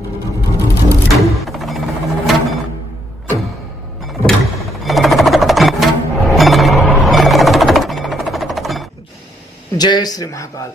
जय श्री महाकाल।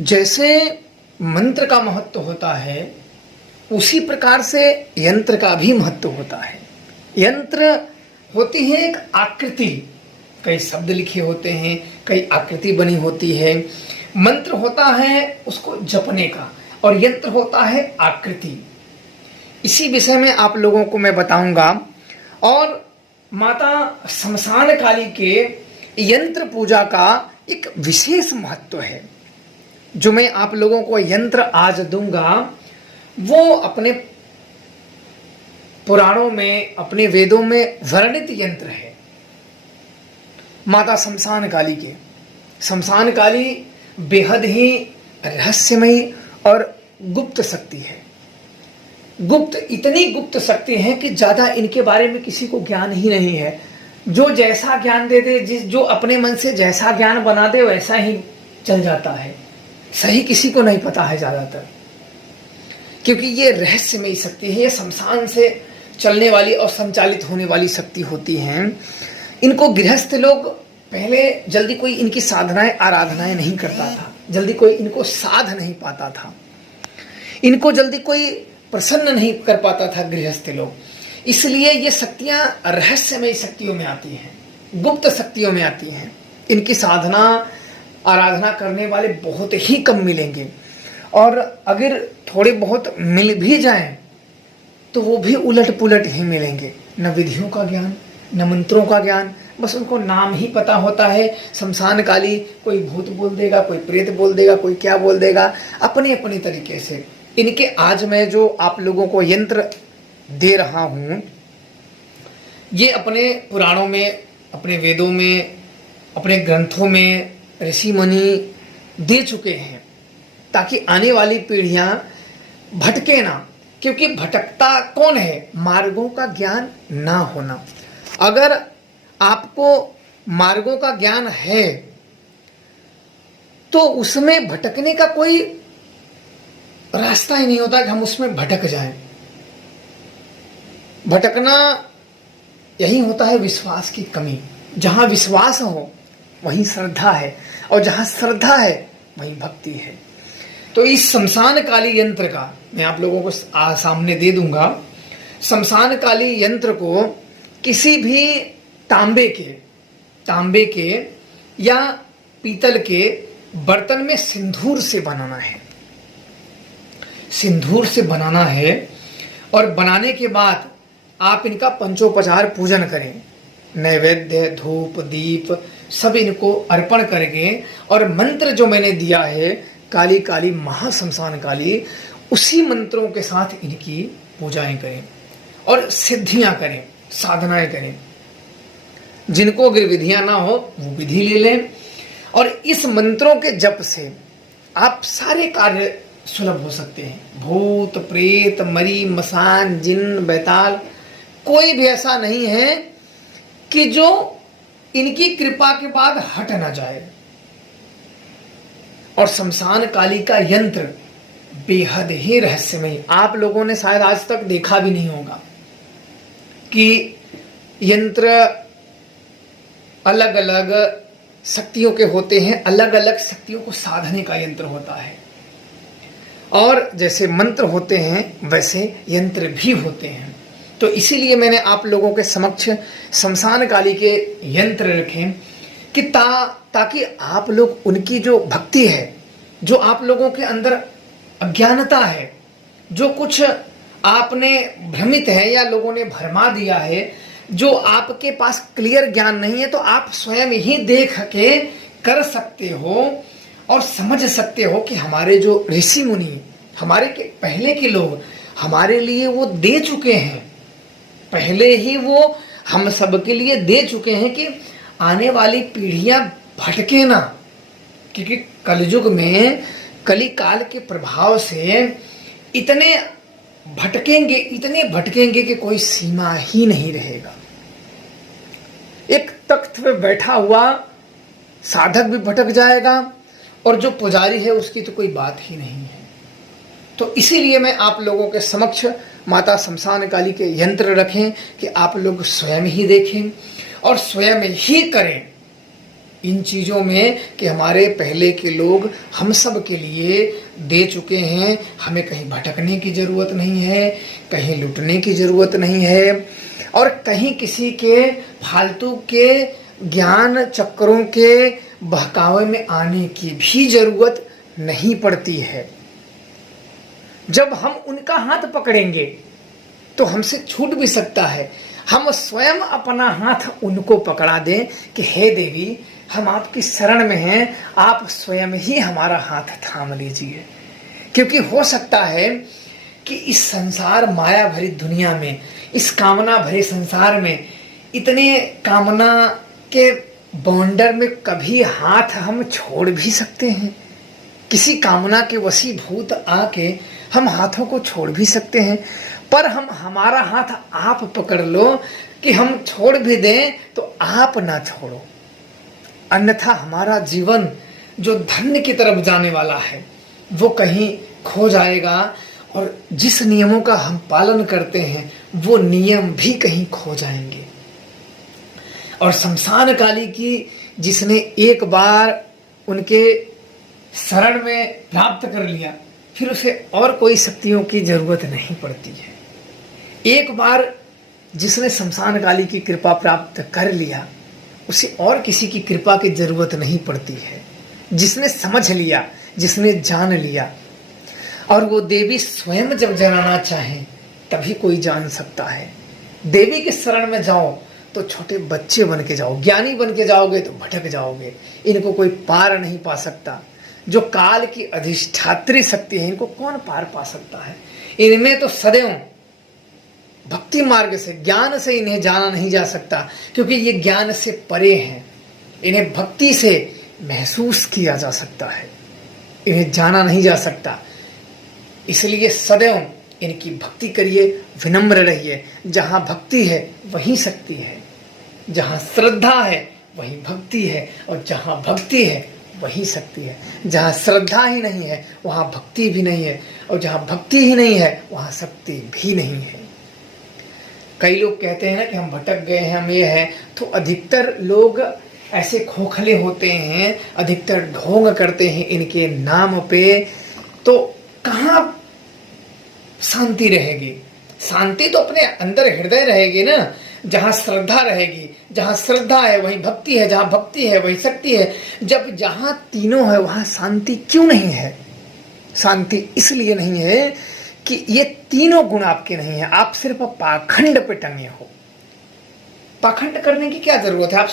जैसे मंत्र का महत्व होता है उसी प्रकार से यंत्र का भी महत्व होता है। यंत्र होती है एक आकृति, कई शब्द लिखे होते हैं, कई आकृति बनी होती है। मंत्र होता है उसको जपने का और यंत्र होता है आकृति। इसी विषय में आप लोगों को मैं बताऊंगा। और माता शमशान काली के यंत्र पूजा का एक विशेष महत्व है। जो मैं आप लोगों को यंत्र आज दूंगा वो अपने पुराणों में, अपने वेदों में वर्णित यंत्र है। माता शमशान काली के, शमशान काली बेहद ही रहस्यमयी और गुप्त शक्ति है। गुप्त, इतनी गुप्त शक्ति है कि ज्यादा इनके बारे में किसी को ज्ञान ही नहीं है। जो जैसा ज्ञान दे दे, जो अपने मन से जैसा ज्ञान बना दे वैसा ही चल जाता है। सही किसी को नहीं पता है ज्यादातर, क्योंकि ये रहस्यमयी शक्ति है। ये शमशान से चलने वाली और संचालित होने वाली शक्ति होती है। इनको गृहस्थ लोग पहले जल्दी कोई इनकी साधनाएं आराधनाएं नहीं करता था, जल्दी कोई इनको साध नहीं पाता था, इनको जल्दी कोई प्रसन्न नहीं कर पाता था गृहस्थ लोग। इसलिए ये शक्तियां रहस्यमयी शक्तियों में आती हैं, गुप्त शक्तियों में आती हैं। इनकी साधना आराधना करने वाले बहुत ही कम मिलेंगे, और अगर थोड़े बहुत मिल भी जाएं तो वो भी उलट पुलट ही मिलेंगे। न विधियों का ज्ञान, न मंत्रों का ज्ञान, बस उनको नाम ही पता होता है। शमशान काली, कोई भूत बोल देगा, कोई प्रेत बोल देगा, कोई क्या बोल देगा, अपने अपने तरीके से। इनके आज मैं जो आप लोगों को यंत्र दे रहा हूं, ये अपने पुराणों में, अपने वेदों में, अपने ग्रंथों में ऋषि मुनि दे चुके हैं, ताकि आने वाली पीढ़ियां भटके ना। क्योंकि भटकता कौन है? मार्गों का ज्ञान ना होना। अगर आपको मार्गों का ज्ञान है तो उसमें भटकने का कोई रास्ता ही नहीं होता कि हम उसमें भटक जाएं। भटकना यही होता है विश्वास की कमी। जहां विश्वास हो वहीं श्रद्धा है, और जहां श्रद्धा है वहीं भक्ति है। तो इस शमशान काली यंत्र का मैं आप लोगों को सामने दे दूंगा। शमशान काली यंत्र को किसी भी तांबे के या पीतल के बर्तन में सिंदूर से बनाना है। सिंदूर से बनाना है, और बनाने के बाद आप इनका पंचोपचार पूजन करें। नैवेद्य, धूप, दीप सब इनको अर्पण करके, और मंत्र जो मैंने दिया है काली काली महाशमशान काली, उसी मंत्रों के साथ इनकी पूजाएं करें और सिद्धियां करें, साधनाएं करें। जिनको अगर विधियां ना हो वो विधि ले लें, और इस मंत्रों के जप से आप सारे कार्य सुलभ हो सकते हैं। भूत, प्रेत, मरी, मसान, जिन, बैताल, कोई भी ऐसा नहीं है कि जो इनकी कृपा के बाद हट ना जाए। और शमशान काली का यंत्र बेहद ही रहस्यमय। आप लोगों ने शायद आज तक देखा भी नहीं होगा कि यंत्र अलग अलग शक्तियों के होते हैं, अलग अलग शक्तियों को साधने का यंत्र होता है। और जैसे मंत्र होते हैं वैसे यंत्र भी होते हैं। तो इसीलिए मैंने आप लोगों के समक्ष शमशान काली के यंत्र रखे कि ताकि आप लोग उनकी जो भक्ति है, जो आप लोगों के अंदर अज्ञानता है, जो कुछ आपने भ्रमित है या लोगों ने भरमा दिया है, जो आपके पास क्लियर ज्ञान नहीं है, तो आप स्वयं ही देख के कर सकते हो और समझ सकते हो कि हमारे जो ऋषि मुनि, हमारे के पहले के लोग हमारे लिए वो दे चुके हैं। पहले ही वो हम सब के लिए दे चुके हैं कि आने वाली पीढ़ियां भटके ना। क्योंकि कलयुग में, कली काल के प्रभाव से इतने भटकेंगे कि कोई सीमा ही नहीं रहेगा। एक तख्त पे बैठा हुआ साधक भी भटक जाएगा, और जो पुजारी है उसकी तो कोई बात ही नहीं है। तो इसीलिए मैं आप लोगों के समक्ष माता शमशान काली के यंत्र रखें कि आप लोग स्वयं ही देखें और स्वयं ही करें इन चीज़ों में कि हमारे पहले के लोग हम सब के लिए दे चुके हैं। हमें कहीं भटकने की ज़रूरत नहीं है, कहीं लुटने की ज़रूरत नहीं है और कहीं किसी के फालतू के ज्ञान चक्रों के बहकावे में आने की भी ज़रूरत नहीं पड़ती है। जब हम उनका हाथ पकड़ेंगे तो हमसे छूट भी सकता है। हम स्वयं अपना हाथ उनको पकड़ा दें कि हे देवी, हम आपकी शरण में हैं, आप स्वयं ही हमारा हाथ थाम लीजिए। क्योंकि हो सकता है कि इस संसार माया भरी दुनिया में, इस कामना भरे संसार में, इतने कामना के बॉन्डर में कभी हाथ हम छोड़ भी सकते हैं। किसी कामना के वशीभूत आके हम हाथों को छोड़ भी सकते हैं, पर हम हमारा हाथ आप पकड़ लो कि हम छोड़ भी दें तो आप ना छोड़ो, अन्यथा हमारा जीवन जो धन्य की तरफ जाने वाला है वो कहीं खो जाएगा और जिस नियमों का हम पालन करते हैं वो नियम भी कहीं खो जाएंगे। और शमशान काली की जिसने एक बार उनके शरण में प्राप्त कर लिया, फिर उसे और कोई शक्तियों की जरूरत नहीं पड़ती है। एक बार जिसने शमशान काली की कृपा प्राप्त कर लिया, उसे और किसी की कृपा की जरूरत नहीं पड़ती है। जिसने समझ लिया, जिसने जान लिया, और वो देवी स्वयं जब जनाना चाहे तभी कोई जान सकता है। देवी के शरण में जाओ तो छोटे बच्चे बन के जाओ, ज्ञानी बन के जाओगे तो भटक जाओगे। इनको कोई पार नहीं पा सकता। जो काल की अधिष्ठात्री शक्ति है, इनको कौन पार पा सकता है? इनमें तो सदैव भक्ति मार्ग से, ज्ञान से इन्हें जाना नहीं जा सकता, क्योंकि ये ज्ञान से परे हैं। इन्हें भक्ति से महसूस किया जा सकता है, इन्हें जाना नहीं जा सकता। इसलिए सदैव इनकी भक्ति करिए, विनम्र रहिए। जहाँ भक्ति है वहीं शक्ति है, जहाँ श्रद्धा है वहीं भक्ति है, और जहाँ भक्ति है वही शक्ति है। जहाँ श्रद्धा ही नहीं है वहाँ भक्ति भी नहीं है, और जहाँ भक्ति ही नहीं है वहाँ शक्ति भी नहीं है। कई लोग कहते हैं ना कि हम भटक गए हैं, हम ये हैं, तो अधिकतर लोग ऐसे खोखले होते हैं, अधिकतर ढोंग करते हैं इनके नाम पे। तो कहाँ शांति रहेगी? शांति तो अपने अंदर हृदय रहेगी ना, जहाँ श्रद्धा रहेगी। जहाँ श्रद्धा है वहीं भक्ति है, जहाँ भक्ति है वहीं शक्ति है। जब जहाँ तीनों है वहाँ शांति क्यों नहीं है? शांति इसलिए नहीं है कि ये तीनों गुण आपके नहीं है, आप सिर्फ पाखंड पे टंगे हो। पाखंड करने की क्या जरूरत है? आप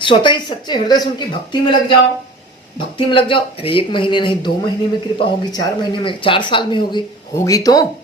स्वतः ही सच्चे हृदय से उनकी भक्ति में लग जाओ, भक्ति में लग जाओ। अरे 1 महीने नहीं, 2 महीने में कृपा होगी, 4 महीने में, 4 साल में होगी तो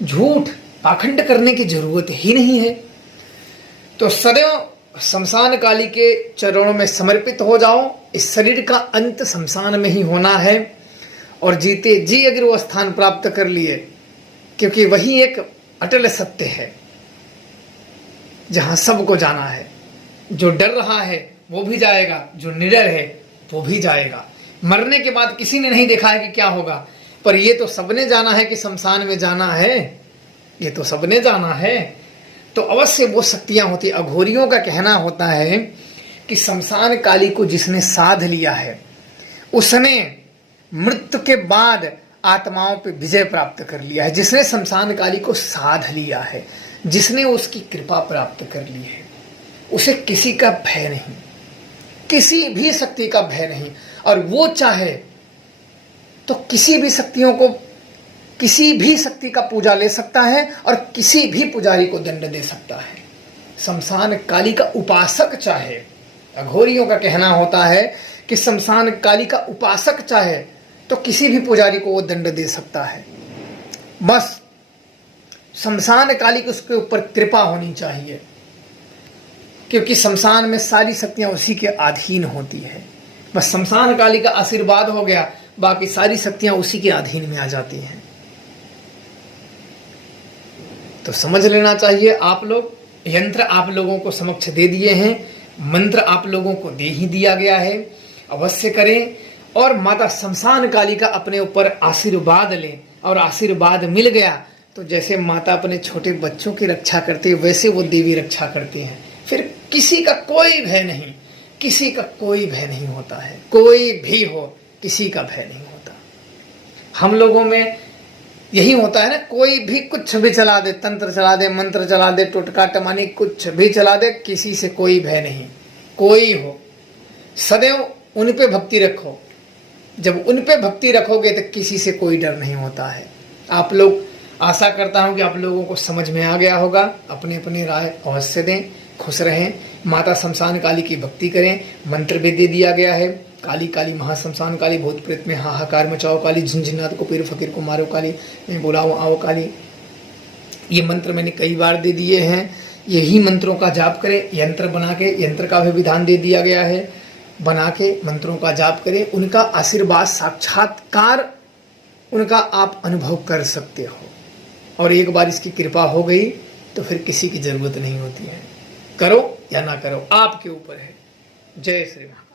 झूठ। पाखंड करने की जरूरत ही नहीं है। तो सदैव शमशान काली के चरणों में समर्पित हो जाओ। इस शरीर का अंत शमशान में ही होना है, और जीते जी अगर वो स्थान प्राप्त कर लिए, क्योंकि वही एक अटल सत्य है जहां सबको जाना है। जो डर रहा है वो भी जाएगा, जो निडर है वो भी जाएगा। मरने के बाद किसी ने नहीं देखा है कि क्या होगा, पर ये तो सबने जाना है कि शमशान में जाना है, ये तो सबने जाना है। तो अवश्य वो शक्तियां होती। अघोरियों का कहना होता है कि शमशान काली को जिसने साध लिया है उसने मृत्यु के बाद आत्माओं पे विजय प्राप्त कर लिया है। जिसने शमशान काली को साध लिया है, जिसने उसकी कृपा प्राप्त कर ली है, उसे किसी का भय नहीं, किसी भी शक्ति का भय नहीं। और वो चाहे तो किसी भी शक्तियों को, किसी भी शक्ति का पूजा ले सकता है और किसी भी पुजारी को दंड दे सकता है। शमशान काली का उपासक चाहे, अघोरियों का कहना होता है कि शमशान काली का उपासक चाहे तो किसी भी पुजारी को वो दंड दे सकता है। बस शमशान काली की उसके ऊपर कृपा होनी चाहिए, क्योंकि शमशान में सारी शक्तियां उसी के अधीन होती है। बस शमशान काली का आशीर्वाद हो गया, बाकी सारी शक्तियां उसी के अधीन में आ जाती हैं। तो समझ लेना चाहिए आप लोग। यंत्र आप लोगों को समक्ष दे दिए हैं, मंत्र आप लोगों को दे ही दिया गया है। अवश्य करें और माता शमशान काली का अपने ऊपर आशीर्वाद लें और आशीर्वाद मिल गया तो जैसे माता अपने छोटे बच्चों की रक्षा करती है वैसे वो देवी रक्षा करती हैं। फिर किसी का कोई भय नहीं, किसी का कोई भय नहीं होता है, कोई भी हो किसी का भय नहीं होता। हम लोगों में यही होता है ना, कोई भी कुछ भी चला दे, तंत्र चला दे, मंत्र चला दे, टोटका टमानी कुछ भी चला दे, किसी से कोई भय नहीं। कोई हो सदैव उन पे भक्ति रखो, जब उन पे भक्ति रखोगे तो किसी से कोई डर नहीं होता है। आप लोग, आशा करता हूं कि आप लोगों को समझ में आ गया होगा। अपने अपने राय अवश्य दें, खुश रहें, माता शमशान काली की भक्ति करें। मंत्र भी दे दिया गया है, काली काली महाशमशान काली, भूत प्रेत में हाहाकार मचाओ काली, झिनझिनात को पीर फकीर को मारो काली, मैं बुलाओ आओ काली। ये मंत्र मैंने कई बार दे दिए हैं, यही मंत्रों का जाप करें। यंत्र बना के, यंत्र का भी विधान दे दिया गया है, बना के मंत्रों का जाप करें। उनका आशीर्वाद साक्षात्कार उनका आप अनुभव कर सकते हो। और एक बार इसकी कृपा हो गई तो फिर किसी की जरूरत नहीं होती है। करो या ना करो, आपके ऊपर है। जय श्री राम।